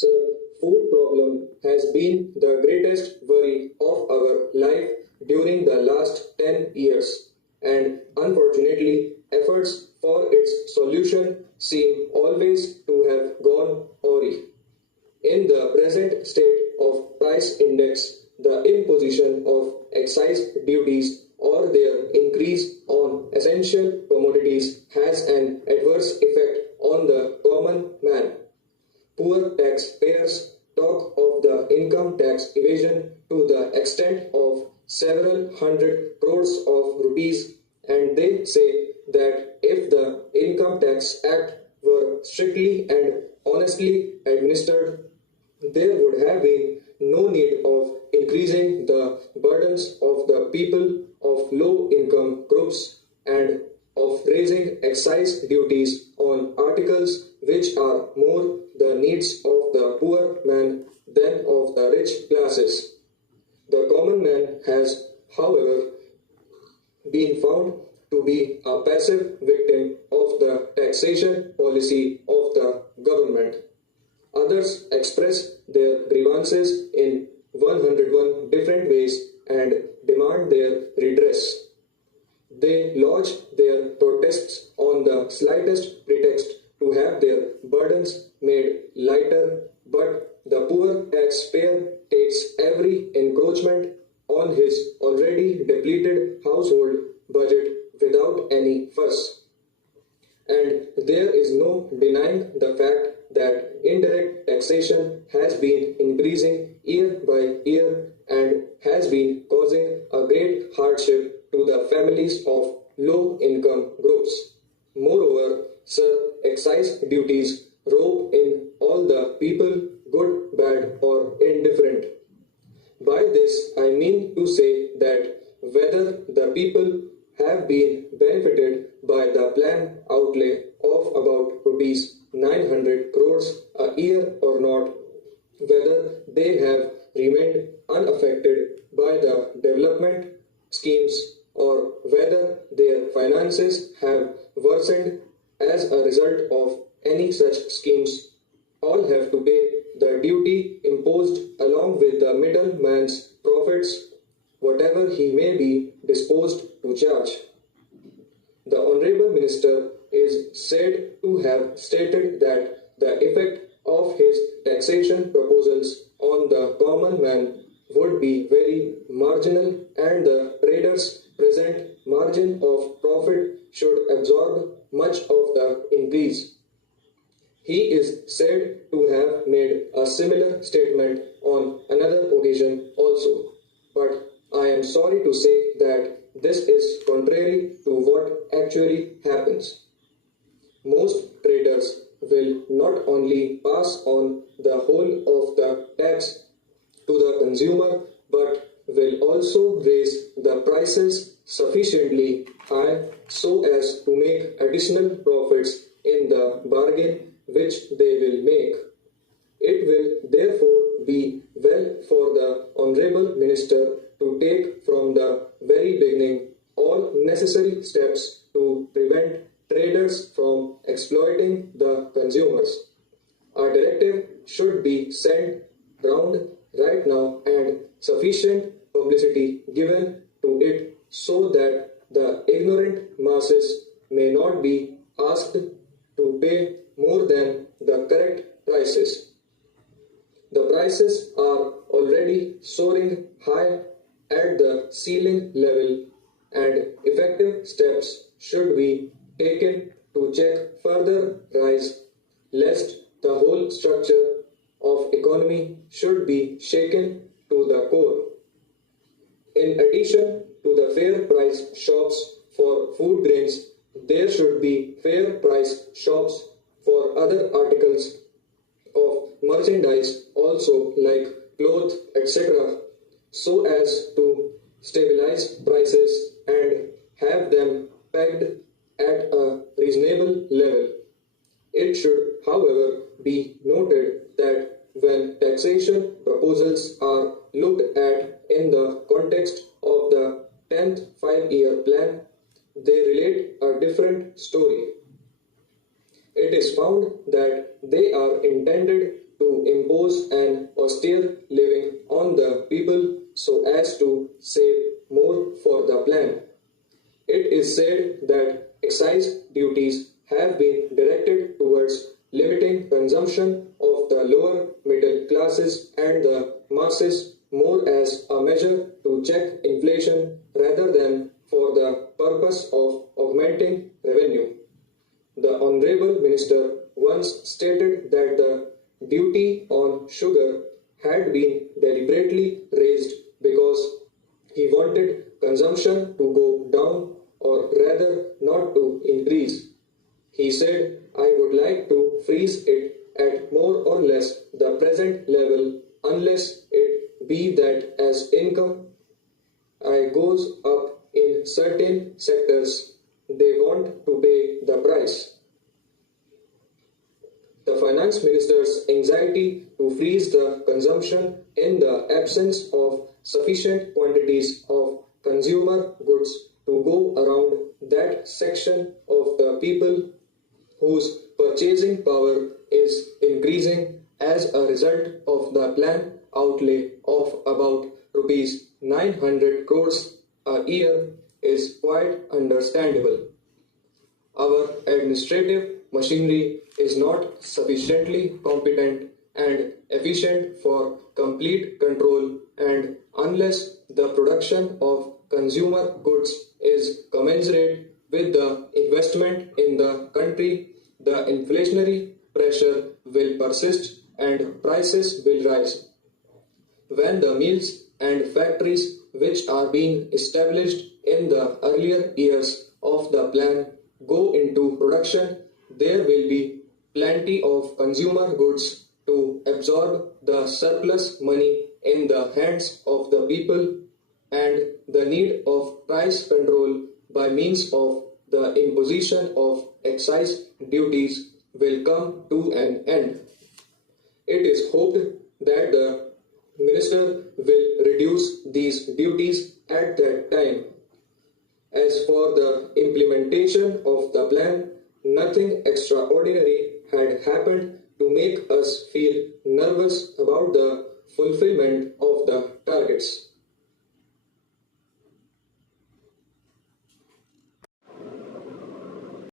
Sir, food problem has been the greatest worry of our life during the last 10 years, and unfortunately, efforts for its solution seem always to have gone awry. In the present state of price index, the imposition of excise duties or their increase on essential commodities has an adverse effect on the common man. Poor taxpayers talk of the income tax evasion to the extent of several hundred crores of rupees, and they say that if the Income Tax Act were strictly and honestly administered, there would have been no need of increasing the burdens of the people of low income groups and of raising excise duties on articles which are more the needs of the poor man than of the rich classes. The common man has, however, been found to be a passive victim of the taxation policy of the government. Others express their grievances in 101 different ways and demand their redress. They lodge their protests on the slightest pretext to have their burdens made lighter, but the poor taxpayer takes every encroachment on his already depleted household budget without any fuss. And there is no denying the fact that indirect taxation has been increasing year by year and has been causing a great hardship to the families of low income groups. Moreover, sir, excise duties rope in all the people, good, bad, or indifferent. By this, I mean to say that whether the people have been benefited by the planned outlay of about rupees 900 crores a year or not, whether they have remained unaffected by the development schemes or whether their finances have worsened as a result of any such schemes, all have to pay the duty imposed along with the middleman's profits, whatever he may be disposed to charge. The Honorable Minister is said to have stated that the effect of his taxation proposals on the common man would be very marginal and the trader's present margin of profit should absorb much of the increase. He is said to have made a similar statement on another occasion also, but I am sorry to say that this is contrary to what actually happens. Most traders will not only pass on the whole of the tax to the consumer but will also raise the prices sufficiently high so as to make additional profits in the bargain which they will make. It will therefore be well for the Honorable Minister to take from the very beginning all necessary steps to prevent traders from exploiting the consumers. A directive should be sent round right now and sufficient publicity given to it so that the ignorant masses may not be asked to pay more than the correct prices. The prices are already soaring high at the ceiling level, and effective steps should be taken to check further rise, lest the whole structure of economy should be shaken to the core. In addition to the fair price shops for food grains, there should be fair price shops for other articles of merchandise also like clothes, etc., so as to stabilize prices and have them pegged at a reasonable level. It should, however, be noted that when taxation proposals are looked at in the context of the 10th 5-year plan, they relate a different story. It is found that they are intended to to impose an austere living on the people so as to save more for the plan. It is said that excise duties have been directed towards limiting consumption of the lower middle classes and the masses more as a measure to check inflation rather than for the purpose of augmenting revenue. The Honorable Minister once stated that the duty on sugar had been deliberately raised because he wanted consumption to go down or rather not to increase. He said, I would like to freeze it at more or less the present level unless it be that as income I goes up in certain sectors, they want to pay the price. The finance minister's anxiety to freeze the consumption in the absence of sufficient quantities of consumer goods to go around that section of the people whose purchasing power is increasing as a result of the planned outlay of about rupees 900 crores a year is quite understandable. Our administrative machinery is not sufficiently competent and efficient for complete control, and unless the production of consumer goods is commensurate with the investment in the country, the inflationary pressure will persist and prices will rise. When the mills and factories which are being established in the earlier years of the plan go into production, there will be plenty of consumer goods to absorb the surplus money in the hands of the people, and the need of price control by means of the imposition of excise duties will come to an end. It is hoped that the minister will reduce these duties at that time. As for the implementation of the plan, nothing extraordinary had happened to make us feel nervous about the fulfillment